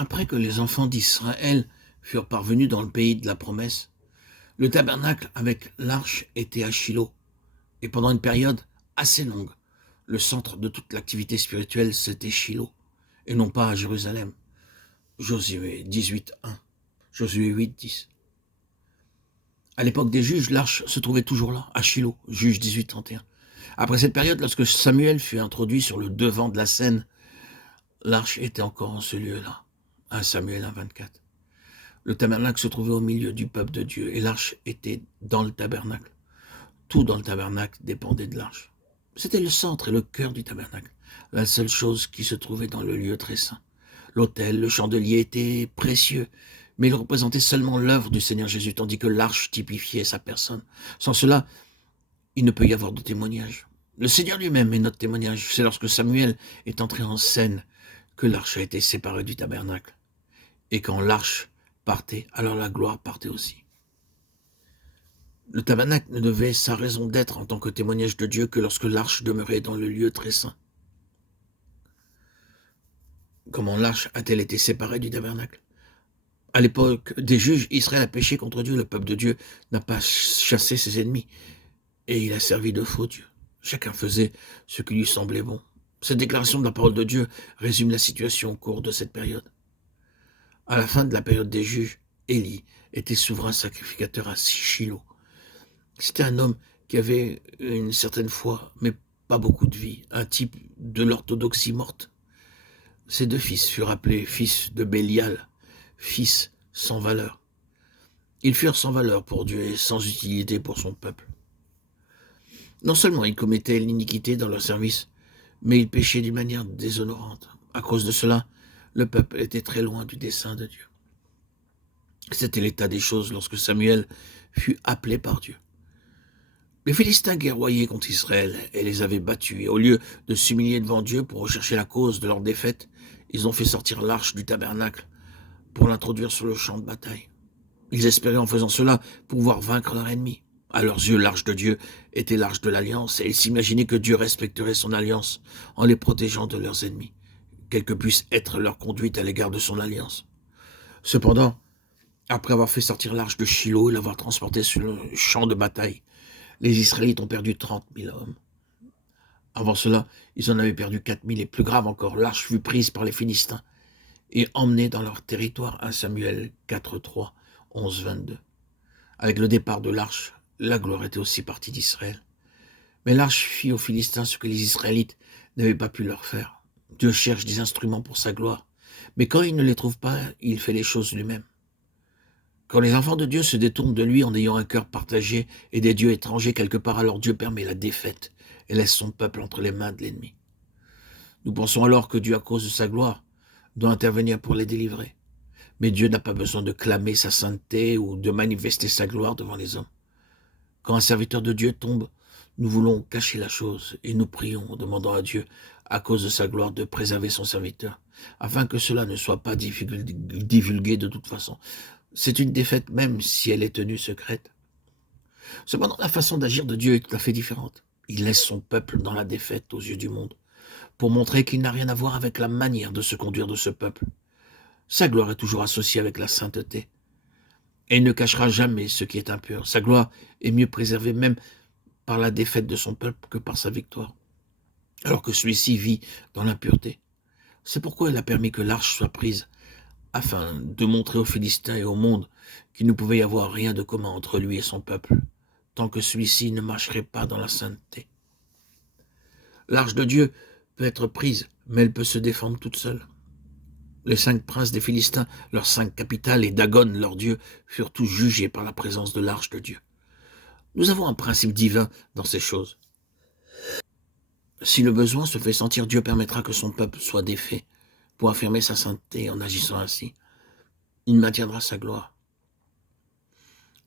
Après que les enfants d'Israël furent parvenus dans le pays de la promesse, le tabernacle avec l'arche était à Shilo, et pendant une période assez longue, le centre de toute l'activité spirituelle, c'était Shilo, et non pas à Jérusalem. Josué 18:1, Josué 8:10. À l'époque des juges, l'arche se trouvait toujours là, à Shilo, Juge 18:31. Après cette période, lorsque Samuel fut introduit sur le devant de la scène, l'arche était encore en ce lieu-là, 1 Samuel 1:24. Le tabernacle se trouvait au milieu du peuple de Dieu, et l'arche était dans le tabernacle. Tout dans le tabernacle dépendait de l'arche. C'était le centre et le cœur du tabernacle, la seule chose qui se trouvait dans le lieu très saint. L'autel, le chandelier étaient précieux, mais ils représentaient seulement l'œuvre du Seigneur Jésus, tandis que l'arche typifiait sa personne. Sans cela, il ne peut y avoir de témoignage. Le Seigneur lui-même est notre témoignage. C'est lorsque Samuel est entré en scène que l'arche a été séparée du tabernacle. Et quand l'arche partait, alors la gloire partait aussi. Le tabernacle ne devait sa raison d'être en tant que témoignage de Dieu que lorsque l'arche demeurait dans le lieu très saint. Comment l'arche a-t-elle été séparée du tabernacle? À l'époque des juges, Israël a péché contre Dieu. Le peuple de Dieu n'a pas chassé ses ennemis. Et il a servi de faux dieu. Chacun faisait ce qui lui semblait bon. Cette déclaration de la parole de Dieu résume la situation au cours de cette période. À la fin de la période des juges, Élie était souverain sacrificateur à Shilo. C'était un homme qui avait une certaine foi, mais pas beaucoup de vie, un type de l'orthodoxie morte. Ses deux fils furent appelés fils de Bélial, fils sans valeur. Ils furent sans valeur pour Dieu et sans utilité pour son peuple. Non seulement ils commettaient l'iniquité dans leur service, mais ils péchaient d'une manière déshonorante. À cause de cela, le peuple était très loin du dessein de Dieu. C'était l'état des choses lorsque Samuel fut appelé par Dieu. Les Philistins guerroyaient contre Israël et les avaient battus. Et au lieu de s'humilier devant Dieu pour rechercher la cause de leur défaite, ils ont fait sortir l'arche du tabernacle pour l'introduire sur le champ de bataille. Ils espéraient en faisant cela pouvoir vaincre leur ennemi. À leurs yeux, l'arche de Dieu était l'arche de l'alliance, et ils s'imaginaient que Dieu respecterait son alliance en les protégeant de leurs ennemis, quelle que puisse être leur conduite à l'égard de son alliance. Cependant, après avoir fait sortir l'arche de Shilo et l'avoir transportée sur le champ de bataille, les Israélites ont perdu 30 000 hommes. Avant cela, ils en avaient perdu 4 000, et plus grave encore, l'arche fut prise par les Philistins et emmenée dans leur territoire. 1 Samuel 4:3, 11-22. Avec le départ de l'arche, la gloire était aussi partie d'Israël. Mais l'arche fit aux Philistins ce que les Israélites n'avaient pas pu leur faire. Dieu cherche des instruments pour sa gloire, mais quand il ne les trouve pas, il fait les choses lui-même. Quand les enfants de Dieu se détournent de lui en ayant un cœur partagé et des dieux étrangers quelque part, alors Dieu permet la défaite et laisse son peuple entre les mains de l'ennemi. Nous pensons alors que Dieu, à cause de sa gloire, doit intervenir pour les délivrer. Mais Dieu n'a pas besoin de clamer sa sainteté ou de manifester sa gloire devant les hommes. Quand un serviteur de Dieu tombe, nous voulons cacher la chose et nous prions en demandant à Dieu, à cause de sa gloire, de préserver son serviteur, afin que cela ne soit pas divulgué de toute façon. C'est une défaite même si elle est tenue secrète. Cependant, la façon d'agir de Dieu est tout à fait différente. Il laisse son peuple dans la défaite aux yeux du monde, pour montrer qu'il n'a rien à voir avec la manière de se conduire de ce peuple. Sa gloire est toujours associée avec la sainteté, et il ne cachera jamais ce qui est impur. Sa gloire est mieux préservée même par la défaite de son peuple que par sa victoire, alors que celui-ci vit dans l'impureté. C'est pourquoi il a permis que l'arche soit prise, afin de montrer aux Philistins et au monde qu'il ne pouvait y avoir rien de commun entre lui et son peuple, tant que celui-ci ne marcherait pas dans la sainteté. L'arche de Dieu peut être prise, mais elle peut se défendre toute seule. Les 5 princes des Philistins, leurs 5 capitales, et Dagon, leur dieu, furent tous jugés par la présence de l'arche de Dieu. Nous avons un principe divin dans ces choses. Si le besoin se fait sentir, Dieu permettra que son peuple soit défait pour affirmer sa sainteté en agissant ainsi. Il maintiendra sa gloire.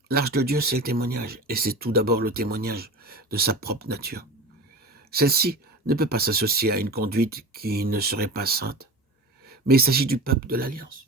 L'arche de Dieu, c'est le témoignage, et c'est tout d'abord le témoignage de sa propre nature. Celle-ci ne peut pas s'associer à une conduite qui ne serait pas sainte, mais il s'agit du peuple de l'Alliance.